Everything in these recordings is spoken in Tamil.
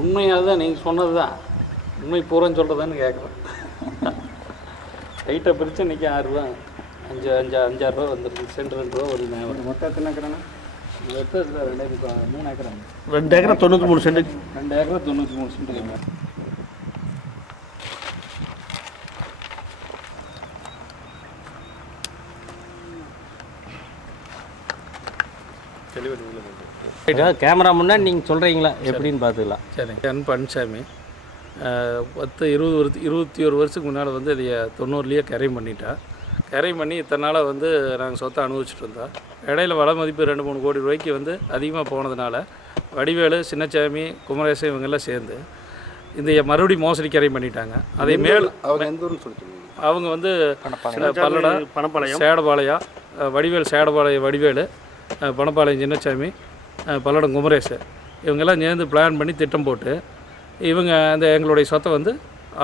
உண்மையாக தான் நீங்கள் சொன்னது தான், உண்மை பூரா சொல்கிறதான்னு கேட்குறேன். ரைட்டை பிரித்து இன்றைக்கி 6 ரூபா 5-6 ரூபா வந்துருக்கு. சென்ட் 2 ரூபா வருது. மொத்தம் எத்தனை ஏக்கராண்ணா? மொத்தம் இதில் 3 ஏக்கராங்க. 2 ஏக்கரா 93 சென்ட். 2 ஏக்கரா 93 சென்ட்டுங்க. கேமரா முன்னாடி நீங்கள் சொல்கிறீங்களா எப்படின்னு பார்த்துக்கலாம். சரிங்க. என் பழனிசாமி 21 வருஷத்துக்கு முன்னால் வந்து இதை 90லேயே கரையும் பண்ணிட்டா. கரையும் பண்ணி இத்தனை நாளாக வந்து நாங்கள் சொத்தை அனுபவிச்சுட்டு இருந்தோம். இடையில வள மதிப்பு 2-3 கோடி ரூபாய்க்கு வந்து அதிகமாக போனதுனால வடிவேலு, சின்னசாமி, குமரேசன் இவங்கெல்லாம் சேர்ந்து இந்த மறுபடியும் மோசடி கரையும் பண்ணிட்டாங்க. அதை மேல் அவங்க எந்த ஊர்னு சொல்லிட்டு அவங்க வந்து பல்லடா, சேடபாளையம், வடிவேல் சேடபாளையம் வடிவேலு, பணப்பாளையம் சின்னசாமி, பல்லடம் குமரேசன் இவங்கெல்லாம் சேர்ந்து பிளான் பண்ணி திட்டம் போட்டு இவங்க அந்த எங்களுடைய சொத்தை வந்து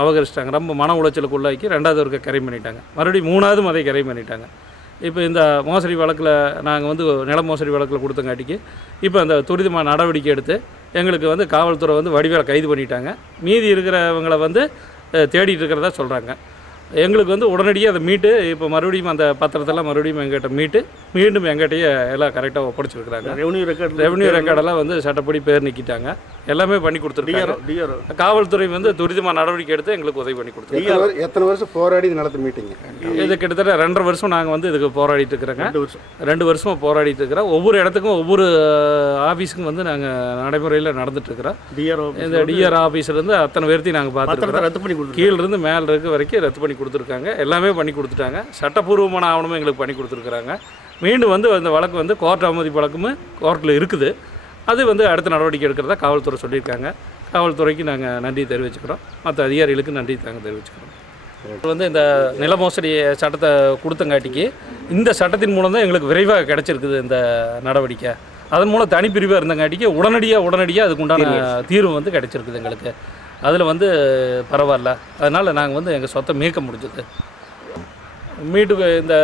அபகரிச்சிட்டாங்க. ரொம்ப மன உளைச்சலுக்கு உள்ளாக்கி 2வது ஒருக்க கரை பண்ணிட்டாங்க. மறுபடியும் 3வது அதை கரை பண்ணிட்டாங்க. இப்போ இந்த மோசடி வழக்கில் நாங்கள் வந்து நில மோசடி வழக்கில் கொடுத்தங்காட்டிக்கு இப்போ அந்த துரிதமாக நடவடிக்கை எடுத்து எங்களுக்கு வந்து காவல்துறை வந்து வடிவேலை கைது பண்ணிட்டாங்க. மீதி இருக்கிறவங்களை வந்து தேடிட்டு இருக்கிறதா சொல்கிறாங்க. எங்களுக்கு வந்து உடனடியாக அதை மீட்டு இப்போ மறுபடியும் அந்த பத்திரத்தெல்லாம் மறுபடியும் எங்கிட்ட மீண்டும் எங்கிட்டயே எல்லாம் கரெக்டாக ஒப்படைச்சிருக்கிறாங்க. ரெவன்யூ ரெக்கார்டெல்லாம் வந்து சட்டப்படி பேர் நீக்கிட்டாங்க. எல்லாமே பண்ணி கொடுத்துருக்காங்க. காவல்துறை வந்து துரிதமாக நடவடிக்கை எடுத்து எங்களுக்கு உதவி பண்ணி கொடுத்துருக்காங்க. எத்தனை வருஷம் போராடி நடத்த மீட்டிங்க? இது கிட்டத்தட்ட 2.5 வருஷம் நாங்கள் வந்து இதுக்கு போராடிட்டு இருக்கிறோங்க. 2 வருஷமாக போராடிட்டு இருக்கிறோம். ஒவ்வொரு இடத்துக்கும் ஒவ்வொரு ஆஃபீஸுக்கும் வந்து நாங்கள் நடைமுறையில் நடந்துட்டுருக்கிறோம். இந்த டிஆர் ஆஃபீஸ்லேருந்து அத்தனை பேர்த்தையும் நாங்கள் பார்த்துருக்கோம். கீழிருந்து மேலே இருக்க வரைக்கும் ரத்து பண்ணி கொடுத்துருக்காங்க. எல்லாமே பண்ணி கொடுத்துட்டாங்க. சட்டப்பூர்வமான ஆவணமும் எங்களுக்கு பண்ணி கொடுத்துருக்குறாங்க. மீண்டும் வந்து அந்த வழக்கு வந்து கோர்ட் அவமதி வழக்குமே கோர்ட்டில் இருக்குது. அது வந்து அடுத்த நடவடிக்கை எடுக்கிறதா காவல்துறை சொல்லியிருக்காங்க. காவல்துறைக்கு நாங்கள் நன்றி தெரிவிச்சுக்கிறோம். மற்ற அதிகாரிகளுக்கு நன்றி நாங்கள் தெரிவிச்சுக்கிறோம். வந்து இந்த நில மோசடி சட்டத்தை கொடுத்தங்காட்டிக்கு இந்த சட்டத்தின் மூலம் தான் எங்களுக்கு விரைவாக கிடச்சிருக்குது இந்த நடவடிக்கை. அதன் மூலம் தனிப்பிரிவாக இருந்தங்காட்டிக்கு உடனடியாக அதுக்குண்டான தீர்வு வந்து கிடச்சிருக்குது எங்களுக்கு. அதில் வந்து பரவாயில்ல. அதனால் நாங்கள் வந்து எங்கள் சொத்தை மீட்க முடிஞ்சது. மீட்டு இந்த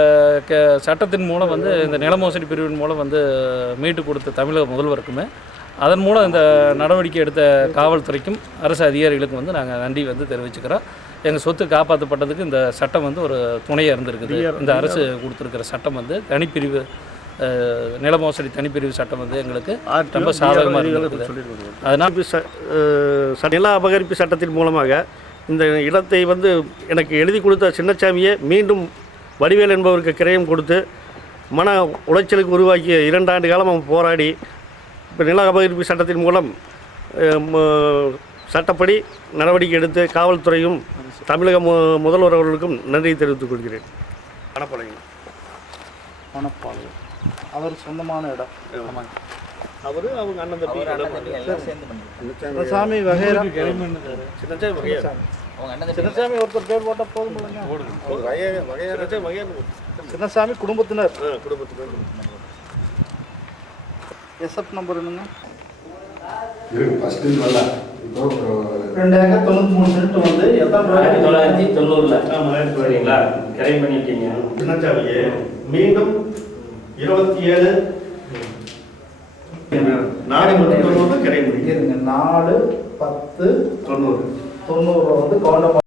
சட்டத்தின் மூலம் வந்து இந்த நில மோசடி பிரிவின் மூலம் வந்து மீட்டு கொடுத்த தமிழக முதல்வருக்குமே அதன் மூலம் இந்த நடவடிக்கை எடுத்த காவல்துறைக்கும் அரசு அதிகாரிகளுக்கும் வந்து நாங்கள் நன்றி வந்து தெரிவிச்சுக்கிறோம். எங்கள் சொத்து காப்பாற்றப்பட்டதுக்கு இந்த சட்டம் வந்து ஒரு துணையாக இருந்திருக்குது. இந்த அரசு கொடுத்துருக்கிற சட்டம் வந்து தனிப்பிரிவு நில மோசடி தனிப்பிரிவு சட்டம் வந்து எங்களுக்கு ரொம்ப சாதகமாக இருக்குது. அதனால் நில அபகரிப்பு சட்டத்தின் மூலமாக இந்த இடத்தை வந்து எனக்கு எழுதி கொடுத்த சின்னசாமியை மீண்டும் வடிவேல் என்பவருக்கு கிரயம் கொடுத்து மன உளைச்சலுக்கு உருவாக்கிய 2 ஆண்டு காலம் அவன் போராடி இப்போ நில அபகரிப்பு சட்டத்தின் மூலம் சட்டப்படி நடவடிக்கை எடுத்து காவல்துறையும் தமிழக முதல்வர் அவர்களுக்கும் நன்றி தெரிவித்துக் கொள்கிறேன். பணப்பாளையம் அவர் சொந்தமான இடம். அவர் அவங்க அண்ணன் சாமி வகைரா சின்னசாமி ஒருத்தர் பேர் போட்டால் போதும். சின்னசாமி குடும்பத்தினர் எஸ்எப் நம்பர் என்னங்க? 2 ஏக்கர் 93 சென்ட் வந்து 1990 கரை பண்ணிட்டீங்க. சின்னசாமியே மீண்டும் 27 4 கரை முடிங்க. 4/10/90 வந்து கவுண்டர்